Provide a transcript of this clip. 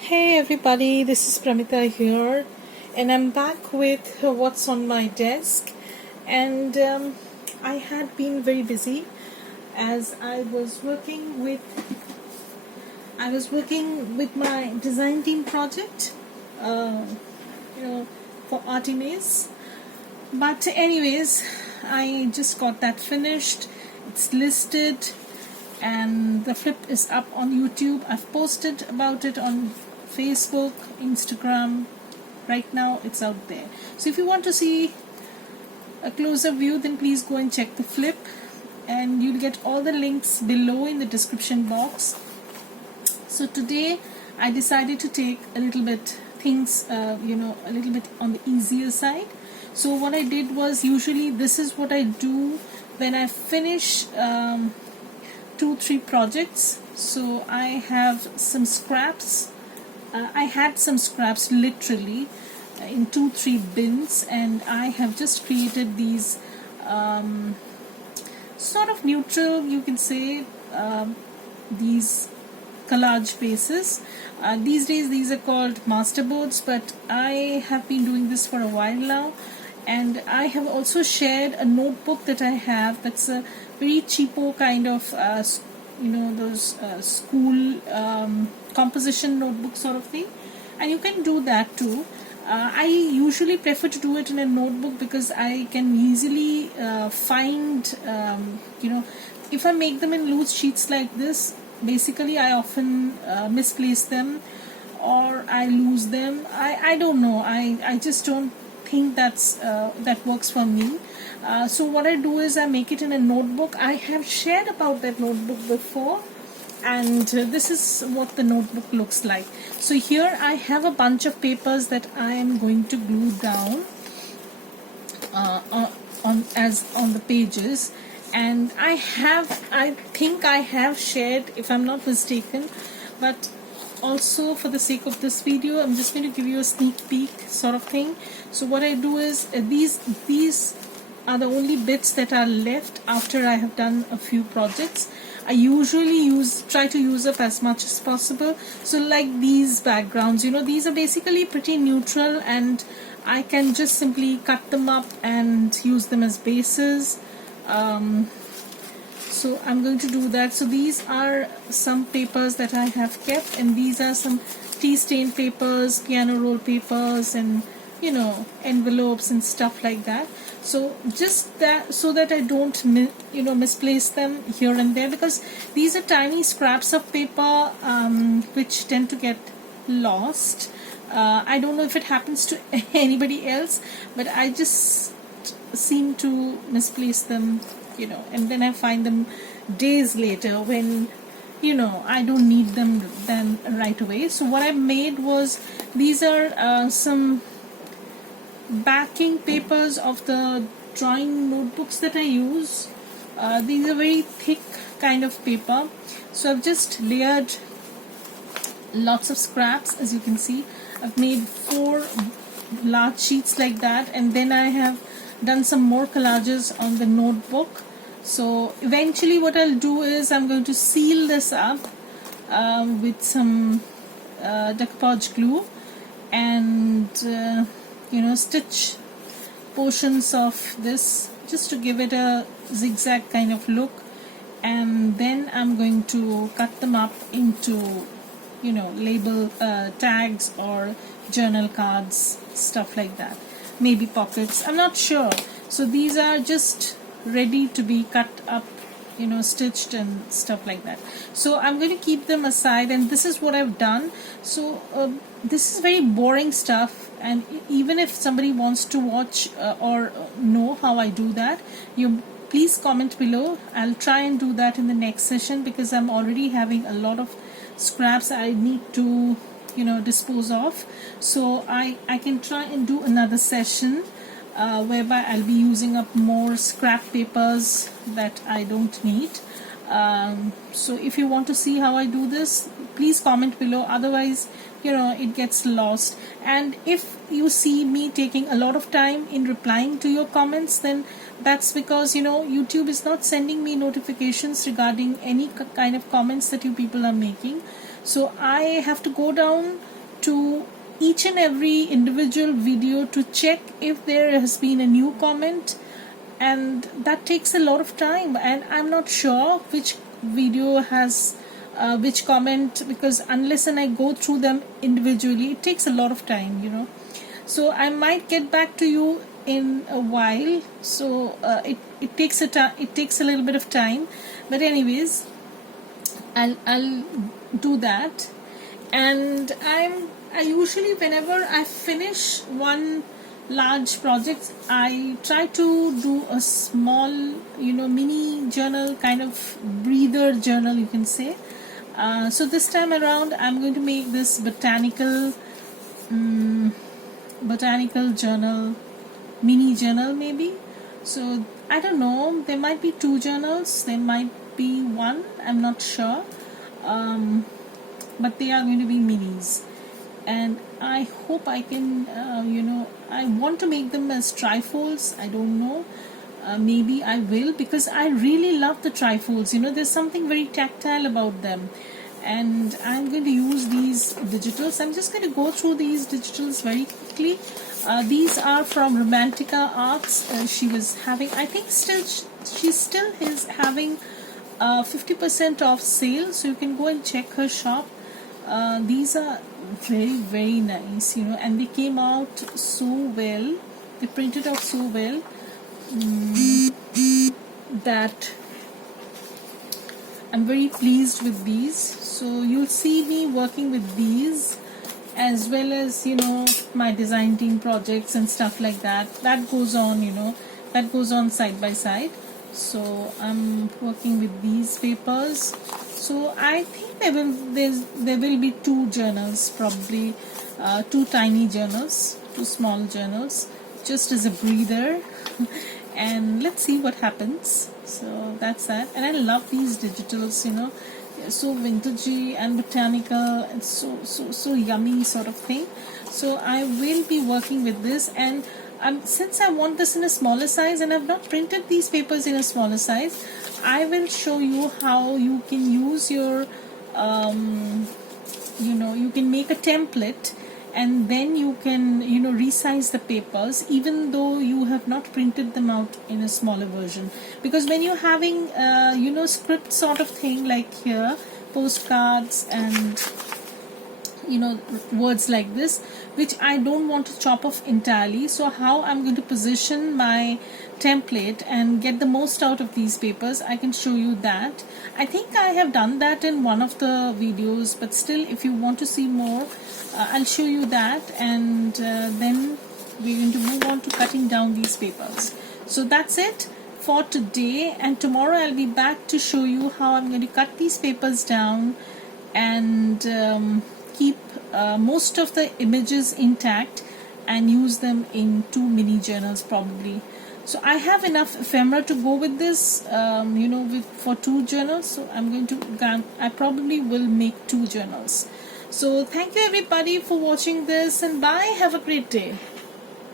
Hey everybody, this is Pramita here, and I'm back with what's on my desk. And I had been very busy as I was working with my design team project, uh, for Artemis. But anyways, I just got that finished. It's listed, and the flip is up on YouTube. I've posted about it on Facebook, Instagram. Right now it's out there. So if you want to see a closer view, then please go and check the flip, and you'll get all the links below in the description box. So today I decided to take a little bit things, a little bit on the easier side. So what I did was, usually this is what I do when I finish 2-3 projects. So I have some scraps. I had some scraps literally in 2-3 bins, and I have just created these sort of neutral, you can say, these collage bases. These days these are called Masterboards, but I have been doing this for a while now. And I have also shared a notebook that I have that's a very cheapo kind of those school composition notebook sort of thing, and you can do that too. I usually prefer to do it in a notebook because I can easily find if I make them in loose sheets like this, basically I often misplace them or I lose them. I don't know, I just don't think that works for me. So what I do is I make it in a notebook. I have shared about that notebook before, and this is what the notebook looks like. So here I have a bunch of papers that I am going to glue down on the pages, and I think I have shared, if I'm not mistaken, but also for the sake of this video I'm just going to give you a sneak peek sort of thing. So what I do is these are the only bits that are left after I have done a few projects. I usually try to use up as much as possible. So like these backgrounds, these are basically pretty neutral, and I can just simply cut them up and use them as bases. So I'm going to do that. So these are some papers that I have kept, and these are some tea stain papers, piano roll papers, and envelopes and stuff like that. So just that, so that I don't misplace them here and there, because these are tiny scraps of paper which tend to get lost. I don't know if it happens to anybody else, but I just seem to misplace them, and then I find them days later when I don't need them then right away. So what I made was, these are some backing papers of the drawing notebooks that I use. These are very thick kind of paper, so I've just layered lots of scraps. As you can see, I've made 4 large sheets like that, and then I have done some more collages on the notebook. So eventually what I'll do is I'm going to seal this up with some decoupage glue, and stitch portions of this just to give it a zigzag kind of look, and then I'm going to cut them up into label tags or journal cards, stuff like that, maybe pockets, I'm not sure. So these are just ready to be cut up, stitched and stuff like that. So I'm going to keep them aside, and this is what I've done. So this is very boring stuff, and even if somebody wants to watch or know how I do that, you please comment below. I'll try and do that in the next session, because I'm already having a lot of scraps I need to dispose of. So I can try and do another session whereby I'll be using up more scrap papers that I don't need. So if you want to see how I do this, please comment below. Otherwise, it gets lost. And if you see me taking a lot of time in replying to your comments, then that's because YouTube is not sending me notifications regarding any kind of comments that you people are making. So I have to go down to each and every individual video to check if there has been a new comment, and that takes a lot of time, and I'm not sure which video has which comment, because unless and I go through them individually, it takes a lot of time, you know. So I might get back to you in a while. So it takes a little bit of time, but anyways, I'll do that. And I usually, whenever I finish one large project, I try to do a small, you know, mini journal, kind of breather journal, you can say. So this time around I'm going to make this botanical journal, mini journal maybe. So I don't know, there might be 2 journals, there might be 1, I'm not sure, but they are going to be minis, and I hope I can you know, I want to make them as trifolds. I don't know, maybe I will, because I really love the trifolds, you know, there's something very tactile about them. And I'm going to use these digitals. I'm just going to go through these digitals very quickly. These are from Romantica Arts. She was having, I think she still is having 50% off sale, so you can go and check her shop. These are very, very nice, you know, and they came out so well, they printed out so well, that I'm very pleased with these. So you'll see me working with these, as well as, you know, my design team projects and stuff like that. That goes on, you know, that goes on side by side. So I'm working with these papers. So I think there will be 2 journals, probably 2 tiny journals, 2 small journals, just as a breather. And let's see what happens. So that's that. And I love these digitals, you know, they're so vintagey and botanical, and so yummy sort of thing. So I will be working with this, and since I want this in a smaller size, and I've not printed these papers in a smaller size, I will show you how you can use your you know, you can make a template, and then you can, you know, resize the papers even though you have not printed them out in a smaller version. Because when you're having you know, script sort of thing, like here, postcards and, you know, words like this, which I don't want to chop off entirely. So how I'm going to position my template and get the most out of these papers, I can show you that. I think I have done that in one of the videos, but still, if you want to see more, I'll show you that, and then we're going to move on to cutting down these papers. So that's it for today, and tomorrow I'll be back to show you how I'm going to cut these papers down and keep most of the images intact and use them in 2 mini journals probably. So I have enough ephemera to go with this, you know, for 2 journals. So I probably will make 2 journals. So thank you everybody for watching this, and bye. Have a great day.